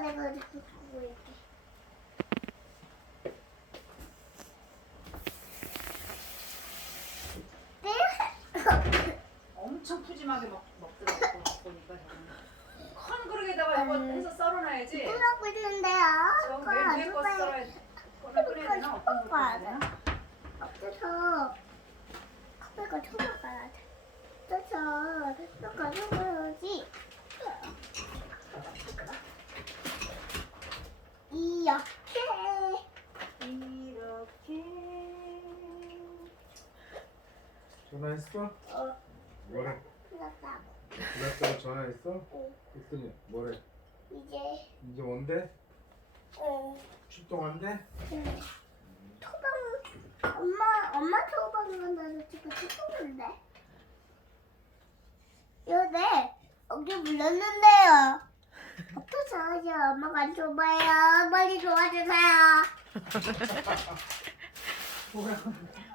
내가 이렇게 보고 있게. 네? 엄청 푸짐하게 먹, 먹더라고 보니까 저는 큰 그릇에다가 이거 해서 썰어놔야지 하고 있는데요. 아빠, 왜 위에 거 썰어야 거는 끓여야 되나 어떤 거 끓여야 되나 없어서 커피가 쳐먹어야 돼. 없어서 또 가져가야지. 이렇게. 이렇게 전화했어? 어, 뭐래? 끝났다고. 그랬다고 전화했어? 응. 그랬더니 뭐래? 이제, 이제 온대? 응. 출동한대? 응. 토방, 엄마, 엄마 토방 간다서 지금 토방인데. 요네, 여기 물렸는데요. 어떠세요? 엄마가 안 줘봐요. 빨리 도와주세요. 뭐라고